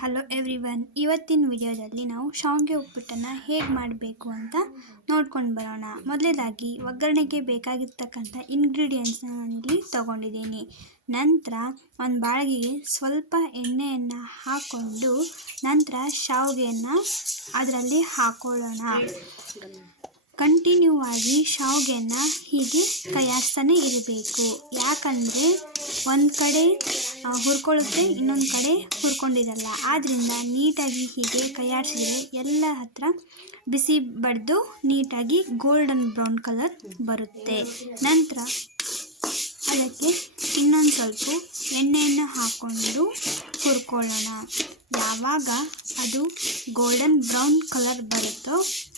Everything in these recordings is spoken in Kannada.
ಹಲೋ ಎವ್ರಿವನ್ ಇವತ್ತಿನ ವಿಡಿಯೋದಲ್ಲಿ ನಾವು ಶಾವಿಗೆ ಉಪ್ಪಿಟ್ಟನ್ನು ಹೇಗೆ ಮಾಡಬೇಕು ಅಂತ ನೋಡ್ಕೊಂಡು ಬರೋಣ. ಮೊದಲೇದಾಗಿ ಒಗ್ಗರಣೆಗೆ ಬೇಕಾಗಿರ್ತಕ್ಕಂಥ ಇಂಗ್ರೀಡಿಯೆಂಟ್ಸ್ನ ಇಲ್ಲಿ ತೊಗೊಂಡಿದ್ದೀನಿ. ನಂತರ ಒಂದು ಬಾಳಿಗೆಗೆ ಸ್ವಲ್ಪ ಎಣ್ಣೆಯನ್ನು ಹಾಕ್ಕೊಂಡು ನಂತರ ಶಾವಿಗೆಯನ್ನು ಅದರಲ್ಲಿ ಹಾಕ್ಕೊಳ್ಳೋಣ ಕಂಟಿನ್ಯೂ ಆಗಿ ಶಾವಿಗೆಯನ್ನು ಹೀಗೆ ತಯಾರಿಸ್ತಾನೆ ಇರಬೇಕು. ಯಾಕಂದರೆ ಒಂದು ಕಡೆ ಹುರ್ಕೊಳ್ಳುತ್ತೆ, ಇನ್ನೊಂದು ಕಡೆ ಹುರ್ಕೊಂಡಿರಲ್ಲ. ಆದ್ದರಿಂದ ನೀಟಾಗಿ ಹೀಗೆ ಕೈಯಾಡಿಸಿದರೆ ಎಲ್ಲ ಹತ್ರ ಬಿಸಿ ಬಡಿದು ನೀಟಾಗಿ ಗೋಲ್ಡನ್ ಬ್ರೌನ್ ಕಲರ್ ಬರುತ್ತೆ. ನಂತರ ಅದಕ್ಕೆ ಇನ್ನೊಂದು ಸ್ವಲ್ಪ ಎಣ್ಣೆಯನ್ನು ಹಾಕ್ಕೊಂಡು ಹುರ್ಕೊಳ್ಳೋಣ. ಯಾವಾಗ ಅದು ಗೋಲ್ಡನ್ ಬ್ರೌನ್ ಕಲರ್ ಬರುತ್ತೋ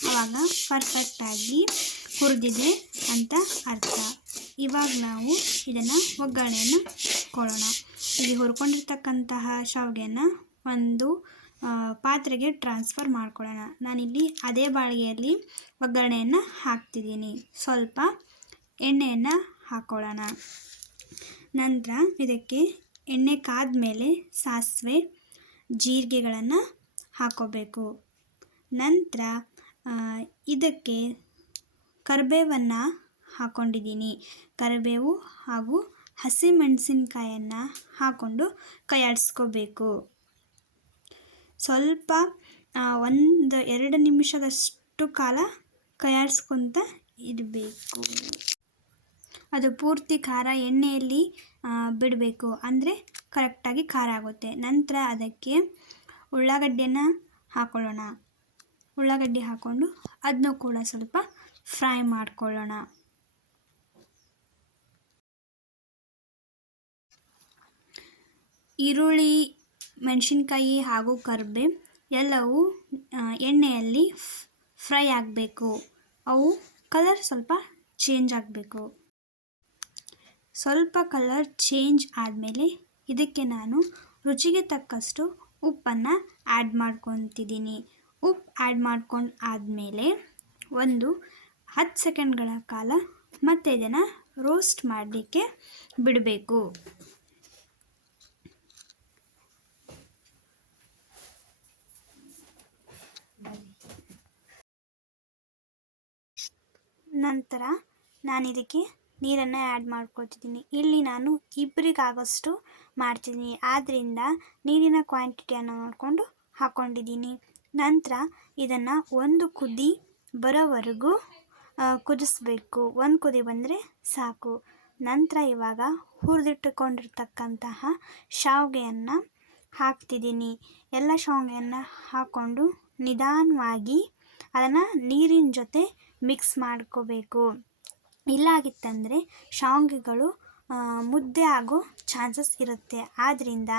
ಆವಾಗ ಪರ್ಫೆಕ್ಟಾಗಿ ಹುರಿದಿದೆ ಅಂತ ಅರ್ಥ. ಇವಾಗ ನಾವು ಇದನ್ನು ಒಗ್ಗರಣೆಯನ್ನು ಕೊಡೋಣ. ಇಲ್ಲಿ ಹುರ್ಕೊಂಡಿರ್ತಕ್ಕಂತಹ ಶಾವಿಗೆಯನ್ನು ಒಂದು ಪಾತ್ರೆಗೆ ಟ್ರಾನ್ಸ್ಫರ್ ಮಾಡ್ಕೊಳ್ಳೋಣ. ನಾನಿಲ್ಲಿ ಅದೇ ಬಾಳಿಗೆಯಲ್ಲಿ ಒಗ್ಗರಣೆಯನ್ನು ಹಾಕ್ತಿದ್ದೀನಿ. ಸ್ವಲ್ಪ ಎಣ್ಣೆಯನ್ನು ಹಾಕ್ಕೊಳ್ಳೋಣ ನಂತರ ಇದಕ್ಕೆ ಎಣ್ಣೆ ಕಾದ ಮೇಲೆ ಸಾಸಿವೆ, ಜೀರಿಗೆಗಳನ್ನು ಹಾಕೋಬೇಕು. ನಂತರ ಇದಕ್ಕೆ ಕರಿಬೇವನ್ನು ಹಾಕ್ಕೊಂಡಿದ್ದೀನಿ ಕರಿಬೇವು ಹಾಗೂ ಹಸಿಮೆಣಸಿನ್ಕಾಯನ್ನು ಹಾಕ್ಕೊಂಡು ಕೈಯಾಡಿಸ್ಕೋಬೇಕು. ಸ್ವಲ್ಪ ಒಂದು ಎರಡು ನಿಮಿಷದಷ್ಟು ಕಾಲ ಕೈಯಾಡಿಸ್ಕೊತ ಇರಬೇಕು. ಅದು ಪೂರ್ತಿ ಖಾರ ಎಣ್ಣೆಯಲ್ಲಿ ಬಿಡಬೇಕು. ಅಂದರೆ ಕರೆಕ್ಟಾಗಿ ಖಾರ ಆಗುತ್ತೆ. ನಂತರ ಅದಕ್ಕೆ ಉಳ್ಳಾಗಡ್ಡೆನ ಹಾಕೊಳ್ಳೋಣ. ಉಳ್ಳಾಗಡ್ಡಿ ಹಾಕ್ಕೊಂಡು ಅದನ್ನು ಕೂಡ ಸ್ವಲ್ಪ ಫ್ರೈ ಮಾಡ್ಕೊಳ್ಳೋಣ. ಈರುಳ್ಳಿ, ಮೆಣಸಿನ್ಕಾಯಿ ಹಾಗೂ ಕರಿಬೇ ಎಲ್ಲವೂ ಎಣ್ಣೆಯಲ್ಲಿ ಫ್ರೈ ಆಗಬೇಕು. ಅವು ಕಲರ್ ಸ್ವಲ್ಪ ಚೇಂಜ್ ಆಗಬೇಕು. ಸ್ವಲ್ಪ ಕಲರ್ ಚೇಂಜ್ ಆದಮೇಲೆ ಇದಕ್ಕೆ ನಾನು ರುಚಿಗೆ ತಕ್ಕಷ್ಟು ಉಪ್ಪನ್ನು ಆ್ಯಡ್ ಮಾಡ್ಕೊತಿದ್ದೀನಿ. ಉಪ್ಪು ಆ್ಯಡ್ ಮಾಡ್ಕೊಂಡು ಆದಮೇಲೆ ಒಂದು ಹತ್ತು ಸೆಕೆಂಡ್ಗಳ ಕಾಲ ಮತ್ತೆ ಇದನ್ನು ರೋಸ್ಟ್ ಮಾಡಲಿಕ್ಕೆ ಬಿಡಬೇಕು. ನಂತರ ನಾನು ಇದಕ್ಕೆ ನೀರನ್ನು ಆ್ಯಡ್ ಮಾಡ್ಕೊಳ್ತಿದ್ದೀನಿ. ಇಲ್ಲಿ ನಾನು ಇಬ್ಬರಿಗಾಗೋಷ್ಟು ಮಾಡ್ತಿದ್ದೀನಿ. ಆದ್ದರಿಂದ ನೀರಿನ ಕ್ವಾಂಟಿಟಿಯನ್ನು ನೋಡಿಕೊಂಡು ಹಾಕ್ಕೊಂಡಿದ್ದೀನಿ ನಂತರ ಇದನ್ನು ಒಂದು ಕುದಿ ಬರೋವರೆಗೂ ಕುದಿಸ್ಬೇಕು. ಒಂದು ಕುದಿ ಬಂದರೆ ಸಾಕು. ನಂತರ ಇವಾಗ ಹುರಿದಿಟ್ಟುಕೊಂಡಿರ್ತಕ್ಕಂತಹ ಶಾವಿಗೆಯನ್ನು ಹಾಕ್ತಿದ್ದೀನಿ. ಎಲ್ಲ ಶಾವಿಗೆಯನ್ನು ಹಾಕ್ಕೊಂಡು ನಿಧಾನವಾಗಿ ಅದನ್ನು ನೀರಿನ ಜೊತೆ ಮಿಕ್ಸ್ ಮಾಡ್ಕೋಬೇಕು. ಇಲ್ಲಾಗಿತ್ತಂದರೆ ಶಾವಿಗೆಗಳು ಮುದ್ದೆ ಆಗೋ ಚಾನ್ಸಸ್ ಇರುತ್ತೆ. ಆದ್ದರಿಂದ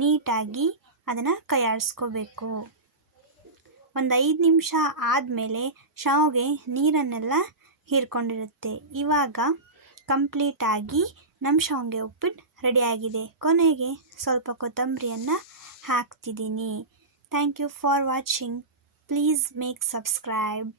ನೀಟಾಗಿ ಅದನ್ನು ಕೈಯಾಡಿಸ್ಕೋಬೇಕು ಒಂದು ಐದು ನಿಮಿಷ ಆದಮೇಲೆ ಶಾವಿಗೆ ನೀರನ್ನೆಲ್ಲ ಹೀರ್ಕೊಂಡಿರುತ್ತೆ. ಇವಾಗ ಕಂಪ್ಲೀಟಾಗಿ ನಮ್ಮ ಶಾವಿಗೆ ಉಪ್ಪಿಟ್ಟು ರೆಡಿಯಾಗಿದೆ ಕೊನೆಗೆ ಸ್ವಲ್ಪ ಕೊತ್ತಂಬರಿಯನ್ನು ಹಾಕ್ತಿದ್ದೀನಿ. Thank you for watching Please make subscribe.